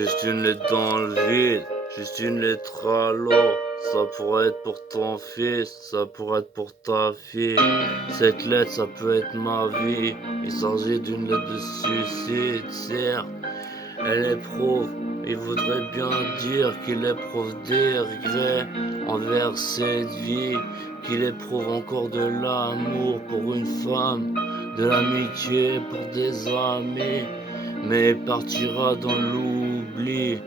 Juste une lettre dans le vide, juste une lettre à l'eau. Ça pourrait être pour ton fils, ça pourrait être pour ta fille. Cette lettre, ça peut être ma vie. Il s'agit d'une lettre de suicide, certes. Elle éprouve, il voudrait bien dire qu'il éprouve des regrets envers cette vie, qu'il éprouve encore de l'amour pour une femme, de l'amitié pour des amis, mais il partira dans l'oubli.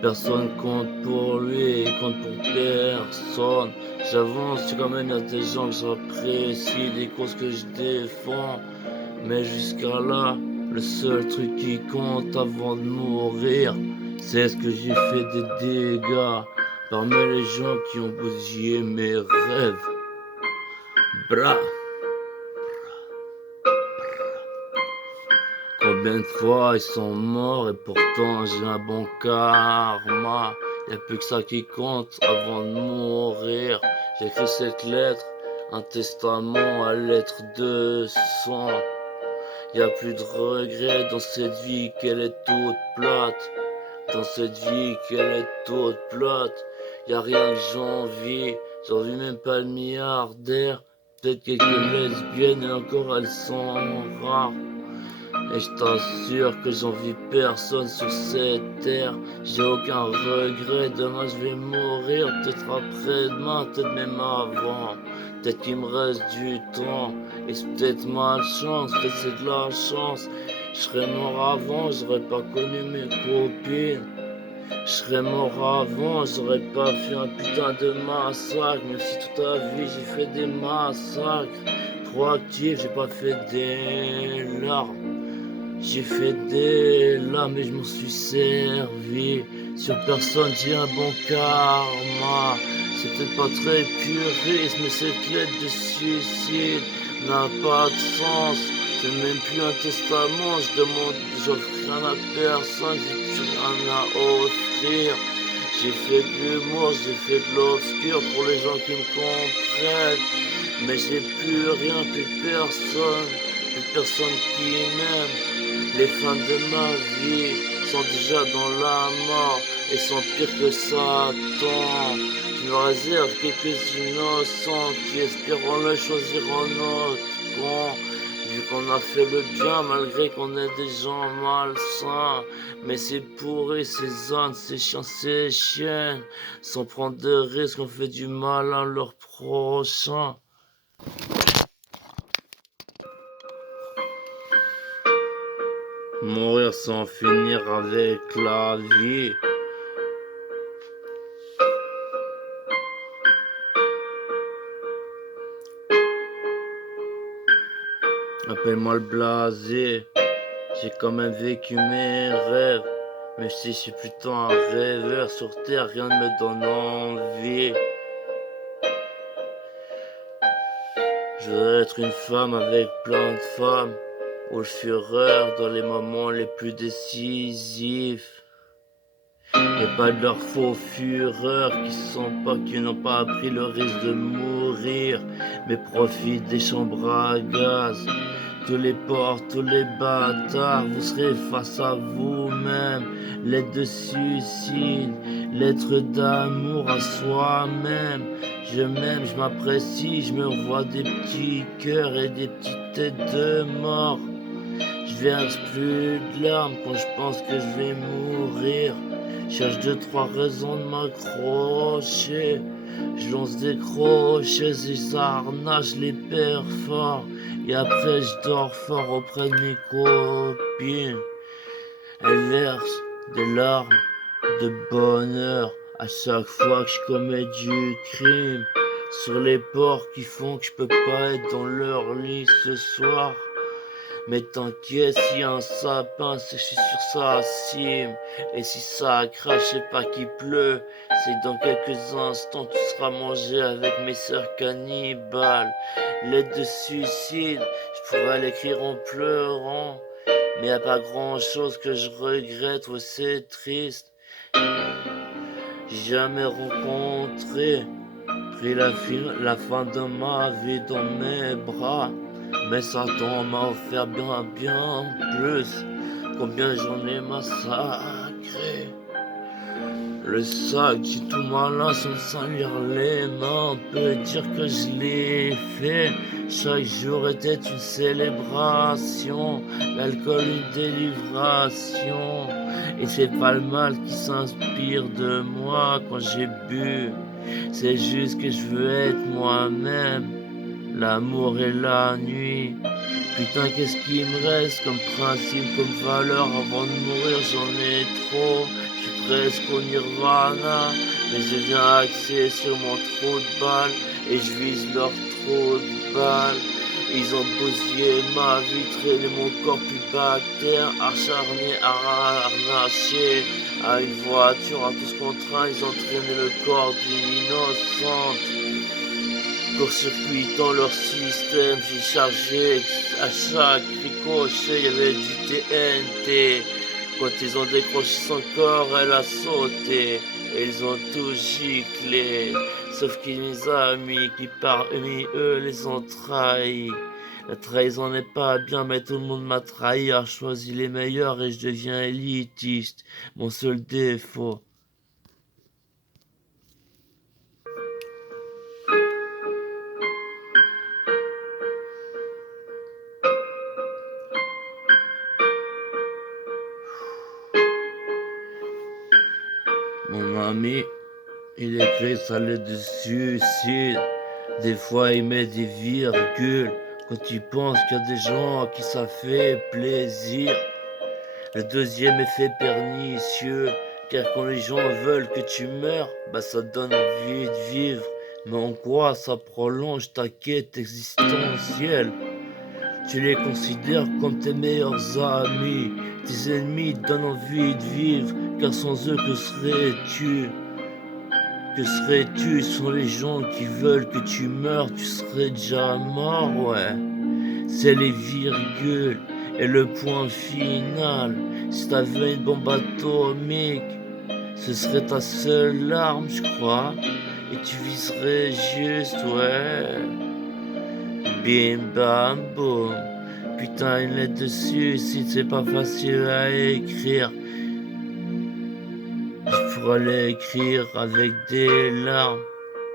Personne compte pour lui, il compte pour personne. J'avance quand même, y a des gens que j'apprécie, des causes que je défends. Mais jusqu'à là, le seul truc qui compte avant de mourir, c'est ce que j'ai fait des dégâts parmi les gens qui ont bousillé mes rêves. Bra. Combien de fois ils sont morts et pourtant j'ai un bon karma. Y'a plus que ça qui compte avant de mourir. J'écris cette lettre, un testament à lettre de sang. Y'a plus de regrets dans cette vie qu'elle est toute plate. Dans cette vie qu'elle est toute plate. Y'a rien que j'envie même pas le milliardaire. Peut-être quelques lesbiennes et encore elles sont rares. Et je t'assure que j'envie personne sur cette terre. J'ai aucun regret, demain je vais mourir. Peut-être après-demain, peut-être même avant. Peut-être qu'il me reste du temps. Et c'est peut-être malchance, peut-être c'est de la chance. Je serais mort avant, j'aurais pas connu mes copines. Je serais mort avant, j'aurais pas fait un putain de massacre. Même si toute la vie j'ai fait des massacres. Proactif, j'ai pas fait des larmes. J'ai fait des larmes et je m'en suis servi. Sur personne j'ai un bon karma. C'est peut-être pas très puriste, mais cette lettre de suicide n'a pas de sens. C'est même plus un testament, j'offre rien à personne, j'ai plus rien à offrir. J'ai fait de l'humour, j'ai fait de l'obscur pour les gens qui me comprennent. Mais j'ai plus rien, plus personne qui m'aime. Les fins de ma vie sont déjà dans la mort et sont pires que Satan. Je me réserve quelques innocents qui espéreront le choisir en notre camp. Vu qu'on a fait le bien malgré qu'on est des gens malsains. Mais c'est pourri ces ânes, ces chiens, ces chiennes. Sans prendre de risques, on fait du mal à leurs prochains. Mourir sans finir avec la vie. Appelle-moi le blasé. J'ai quand même vécu mes rêves. Mais si je suis plutôt un rêveur sur terre, rien ne me donne envie. Je veux être une femme avec plein de femmes. Ou le fureur dans les moments les plus décisifs. Et pas de leur faux fureur qui n'ont pas appris le risque de mourir, mais profitent des chambres à gaz. Tous les porcs, tous les bâtards, vous serez face à vous-même. Lettre de suicide, lettre d'amour à soi-même. Je m'aime, je m'apprécie, je me revois des petits cœurs et des petites têtes de mort. Je verse plus de larmes quand je pense que je vais mourir. Cherche 2-3 raisons de m'accrocher. Je lance des crochets et j'arnache, je les perds fort. Et après je dors fort auprès de mes copines. Elles versent des larmes de bonheur à chaque fois que je commets du crime. Sur les porcs qui font que je peux pas être dans leur lit ce soir. Mais t'inquiète, s'il y a un sapin, c'est que je suis sur sa cime. Et si ça crache, c'est pas qu'il pleut. C'est que dans quelques instants, tu seras mangé avec mes sœurs cannibales. Lettre de suicide, je pourrais l'écrire en pleurant. Mais y a pas grand chose que je regrette, ouais, c'est triste. J'ai jamais rencontré, pris la fin de ma vie dans mes bras. Mais Satan m'a offert bien plus. Combien j'en ai massacré. Le sac, j'ai tout malin sans salir les mains. On peut dire que je l'ai fait. Chaque jour était une célébration. L'alcool une délivration. Et c'est pas le mal qui s'inspire de moi quand j'ai bu. C'est juste que je veux être moi-même. L'amour et la nuit. Putain, qu'est-ce qu'il me reste comme principe, comme valeur avant de mourir, j'en ai trop. Je suis presque au nirvana, mais je viens axer sur mon trou de balle et je vise leur trou de balle. Ils ont bousillé ma vitrine et mon corps plus bactère, acharné, harnaché à une voiture, à tout ce contraint, ils ont traîné le corps d'une innocente. Court-circuitant leur système, j'ai chargé à chaque ricochet, il y avait du TNT. Quand ils ont décroché son corps, elle a sauté. Et ils ont tout giclé. Sauf que mes amis qui parmi eux les ont trahis. La trahison n'est pas bien, mais tout le monde m'a trahi, a choisi les meilleurs et je deviens élitiste. Mon seul défaut. Mon ami, il écrit sa lettre de suicide. Des fois, il met des virgules. Quand tu penses qu'il y a des gens à qui ça fait plaisir. Le deuxième effet pernicieux. Car quand les gens veulent que tu meurs, bah ça donne envie de vivre. Mais en quoi ça prolonge ta quête existentielle? Tu les considères comme tes meilleurs amis. Tes ennemis te donnent envie de vivre. Car sans eux, que serais-tu? Que serais-tu sans les gens qui veulent que tu meurs? Tu serais déjà mort, ouais. C'est les virgules et le point final. Si t'avais une bombe atomique, ce serait ta seule arme, je crois. Et tu viserais juste, ouais. Bim bam boum. Putain, une lettre de suicide, c'est pas facile à écrire. Je pourrais l'écrire avec des larmes.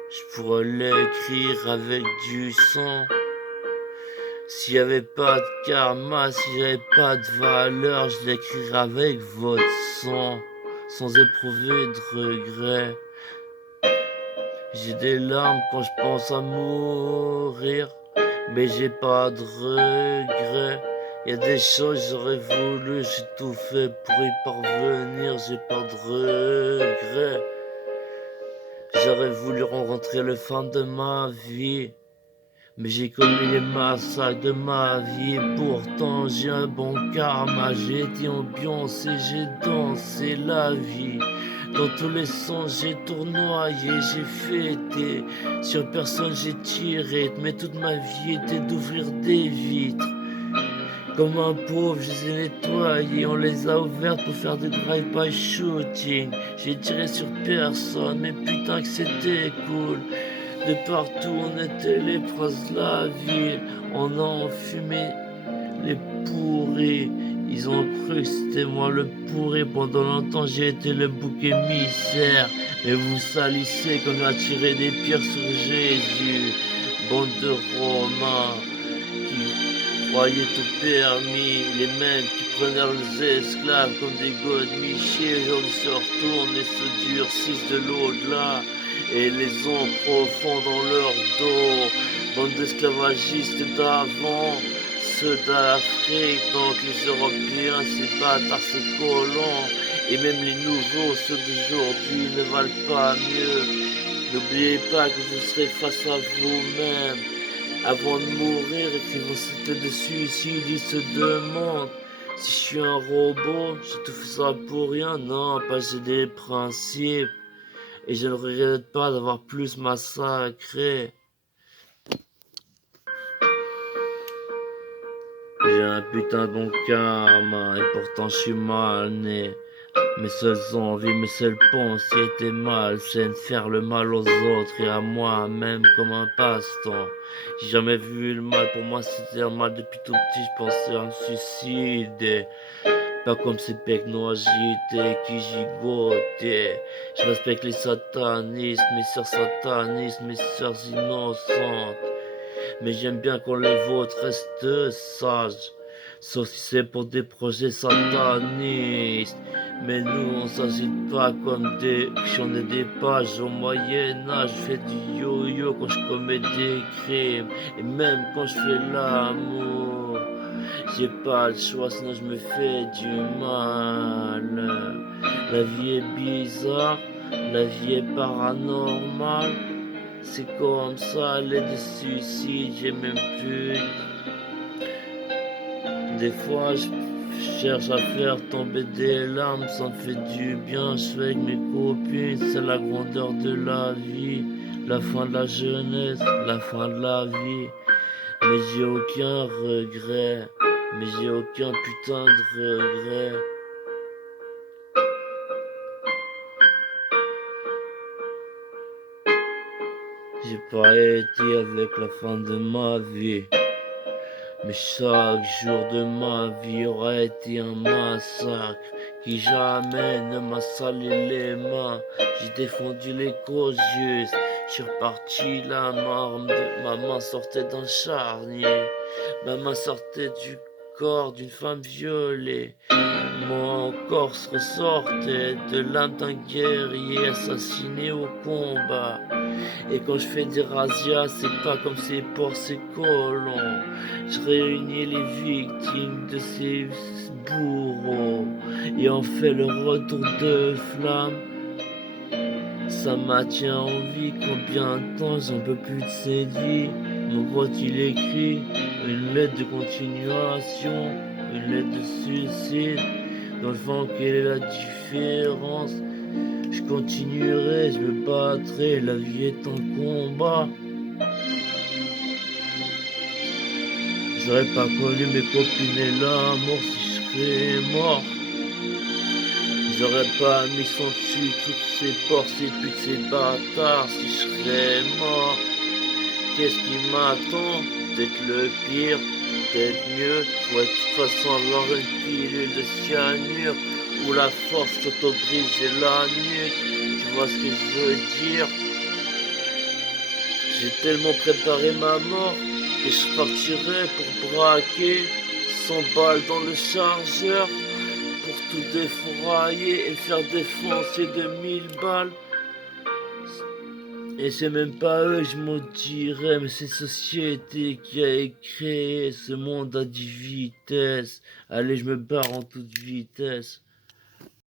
Je pourrais l'écrire avec du sang. S'il y avait pas de karma, s'il y avait pas de valeur, je l'écrirais avec votre sang, sans éprouver de regret. J'ai des larmes quand je pense à mourir, mais j'ai pas de regrets. Y a des choses j'aurais voulu, j'ai tout fait pour y parvenir, j'ai pas de regrets. J'aurais voulu rencontrer le fan de ma vie, mais j'ai commis les massacres de ma vie. Pourtant j'ai un bon karma, j'ai été ambiancé, j'ai dansé la vie. Dans tous les sens j'ai tournoyé, j'ai fêté. Sur personne j'ai tiré, mais toute ma vie était d'ouvrir des vitres. Comme un pauvre, je les ai nettoyés, on les a ouvertes pour faire des drive-by shooting. J'ai tiré sur personne, mais putain que c'était cool. De partout on était les princes de la ville. On a enfumé les pourris. Ils ont cru que c'était moi le pourri. Pendant longtemps j'ai été le bouc émissaire. Mais vous salissez comme à tirer des pierres sur Jésus. Bande de Romains qui croyaient tout permis. Les mêmes qui prenaient les esclaves comme des godemichés. Aujourd'hui se retournent et se durcissent de l'au-delà et les ont profonds dans leur dos. Bande d'esclavagistes d'avant, ceux d'Afrique, donc les Européens, ces bâtards, ces colons, et même les nouveaux, ceux d'aujourd'hui ne valent pas mieux. N'oubliez pas que vous serez face à vous-même. Avant de mourir, écrivant cette lettre de suicide, ils se demandent si je suis un robot, j'ai tout fait ça pour rien. Non, pas j'ai des principes. Et je ne regrette pas d'avoir plus massacré. J'ai un putain de bon karma et pourtant je suis mal né. Mes seules envies, mes seules pensées étaient malsaines, faire le mal aux autres et à moi-même comme un passe-temps. J'ai jamais vu le mal, pour moi c'était un mal depuis tout petit, je pensais à me suicider. Pas comme ces pecs agités qui gigotaient. Je respecte les satanistes, mes sœurs satanistes, mes sœurs innocentes. Mais j'aime bien quand les vôtres restent sages. Sauf si c'est pour des projets satanistes. Mais nous on s'agite pas comme des ai des pages au Moyen-Âge. Je fais du yo-yo quand je commets des crimes. Et même quand je fais l'amour. J'ai pas le choix, sinon je me fais du mal. La vie est bizarre, la vie est paranormale. C'est comme ça, les des suicides, j'ai même plus. Des fois, je cherche à faire tomber des larmes, ça me fait du bien. Je suis avec mes copines, c'est la grandeur de la vie. La fin de la jeunesse, la fin de la vie. Mais j'ai aucun regret. Mais j'ai aucun putain de regret. J'ai pas été avec la fin de ma vie. Mais chaque jour de ma vie aurait été un massacre qui jamais ne m'a salé les mains. J'ai défendu les causes justes. Je suis reparti, ma main sortait d'un charnier. Ma main sortait du corps d'une femme violée. Mon corps se ressortait de l'âme d'un guerrier assassiné au combat. Et quand je fais des razzias, c'est pas comme ces porcs, ces colons. Je réunis les victimes de ces bourreaux et en fait le retour de flamme. Ça maintient en vie, combien de temps j'en peux plus de cette vie. Mon pote il écrit une lettre de continuation, une lettre de suicide. Dans le fond, quelle est la différence? Je continuerai, je me battrai, la vie est un combat. J'aurais pas connu mes copines et l'amour si je serais mort. J'aurais pas mis son dessus toutes ces porcs, ces putes, ces bâtards si je serais mort. Qu'est-ce qui m'attend? Peut-être le pire, peut-être mieux. Faut de toute façon avoir une pilule de cyanure où la force s'auto-briser la nuque. Tu vois ce que je veux dire? J'ai tellement préparé ma mort que je partirais pour braquer 100 balles dans le chargeur pour tout défourailler et faire défoncer de 1000 balles. Et c'est même pas eux que je maudirais, mais c'est société qui a créé ce monde à 10 vitesses. Allez, je me barre en toute vitesse.